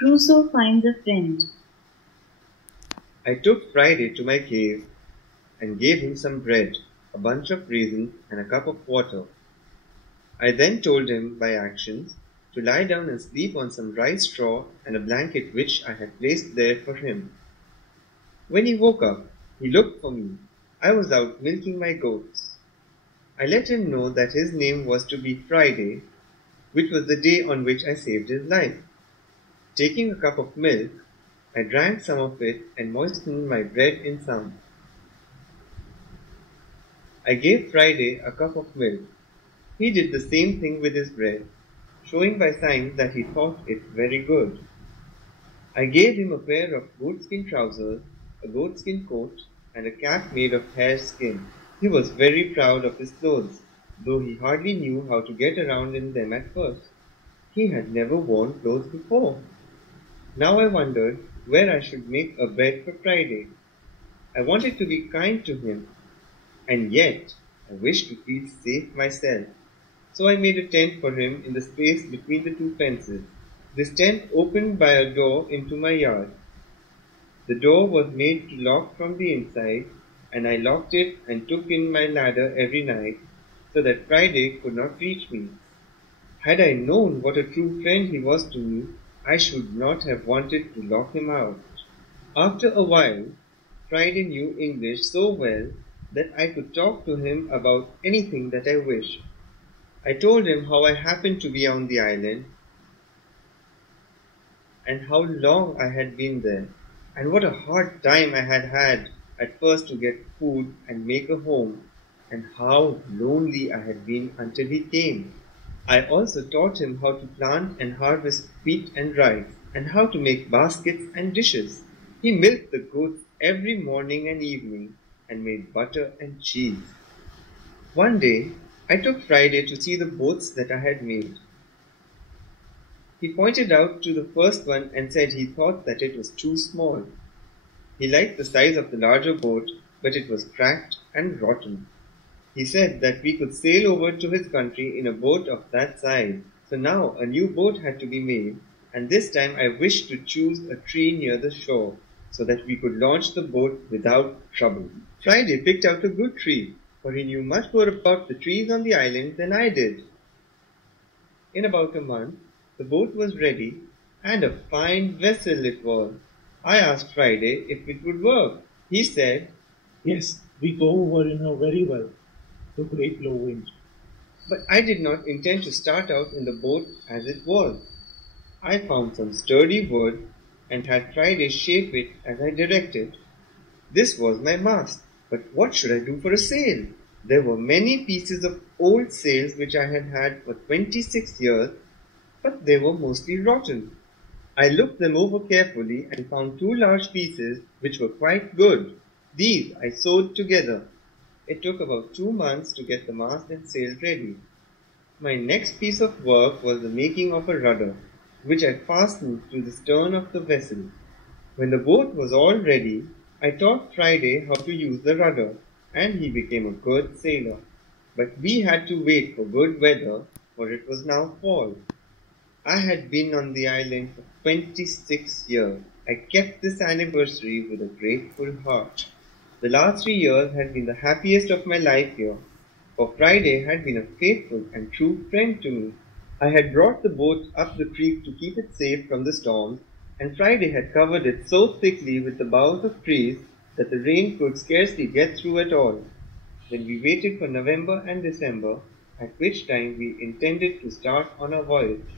Crusoe finds a friend. I took Friday to my cave and gave him some bread, a bunch of raisins, and a cup of water. I then told him by actions to lie down and sleep on some dry straw and a blanket which I had placed there for him. When he woke up, he looked for me. I was out milking my goats. I let him know that his name was to be Friday, which was the day on which I saved his life. Taking a cup of milk, I drank some of it and moistened my bread in some. I gave Friday a cup of milk. He did the same thing with his bread, showing by signs that he thought it very good. I gave him a pair of goatskin trousers, a goatskin coat, and a cap made of hare skin. He was very proud of his clothes, though he hardly knew how to get around in them at first. He had never worn clothes before. Now I wondered where I should make a bed for Friday. I wanted to be kind to him, and yet I wished to feel safe myself. So I made a tent for him in the space between the two fences. This tent opened by a door into my yard. The door was made to lock from the inside, and I locked it and took in my ladder every night so that Friday could not reach me. Had I known what a true friend he was to me, I should not have wanted to lock him out. After a while, Friday knew English so well that I could talk to him about anything that I wished. I told him how I happened to be on the island and how long I had been there, and what a hard time I had had at first to get food and make a home, and how lonely I had been until he came. I also taught him how to plant and harvest wheat and rice, and how to make baskets and dishes. He milked the goats every morning and evening, and made butter and cheese. One day, I took Friday to see the boats that I had made. He pointed out to the first one and said he thought that it was too small. He liked the size of the larger boat, but it was cracked and rotten. He said that we could sail over to his country in a boat of that size. So now a new boat had to be made, and this time I wished to choose a tree near the shore so that we could launch the boat without trouble. Friday picked out a good tree, for he knew much more about the trees on the island than I did. In about a month, the boat was ready, and a fine vessel it was. I asked Friday if it would work. He said, Yes, we go over in her very well. The great low wind. but I did not intend to start out in the boat as it was. I found some sturdy wood and had Friday shape it as I directed. This was my mast, but what should I do for a sail? There were many pieces of old sails which I had had for 26 years, but they were mostly rotten. I looked them over carefully and found two large pieces which were quite good. These I sewed together. It took about 2 months to get the mast and sail ready. My next piece of work was the making of a rudder, which I fastened to the stern of the vessel. When the boat was all ready, I taught Friday how to use the rudder, and he became a good sailor. But we had to wait for good weather, for it was now fall. I had been on the island for 26 years. I kept this anniversary with a grateful heart. The last 3 years had been the happiest of my life here, for Friday had been a faithful and true friend to me. I had brought the boat up the creek to keep it safe from the storms, and Friday had covered it so thickly with the boughs of trees that the rain could scarcely get through at all. Then we waited for November and December, at which time we intended to start on our voyage.